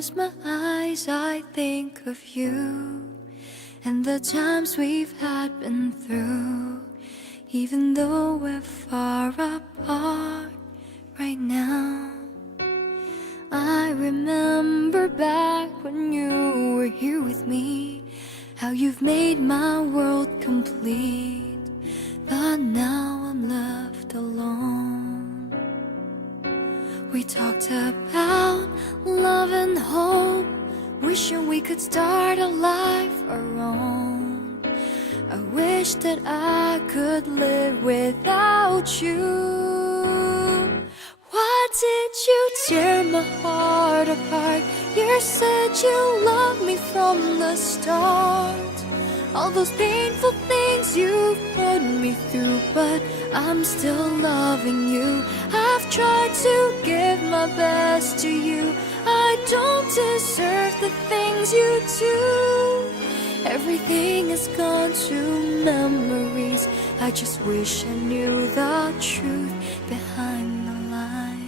close my eyes, I think of you and the times we've had been through. Even though we're far apart right now, I remember back when you were here with me, how you've made my world complete. But now I'm left alone. We talked about love and hope, wishing we could start a life our own. I wish that I could live without you. Why did you tear my heart apart? You said you loved me from the start. All those painful things you've put me through, but I'm still loving you. I've tried to give my best to you. I don't deserve the things you do. Everything is gone to memories. I just wish I knew the truth behind the lies.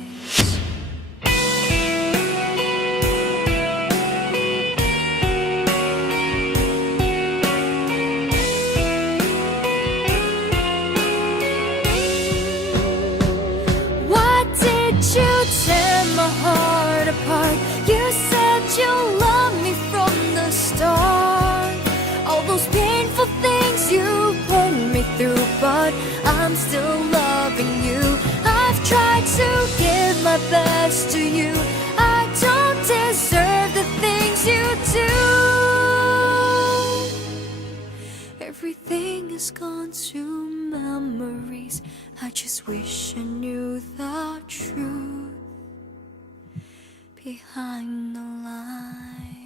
Why did you tear my heart apart? You said you loved me from the start. All those painful things you put me through, but I'm still loving you. I've tried to give my best to you. I don't deserve the things you do. Everything is gone to memories. I just wish I knew the truth behind the lies.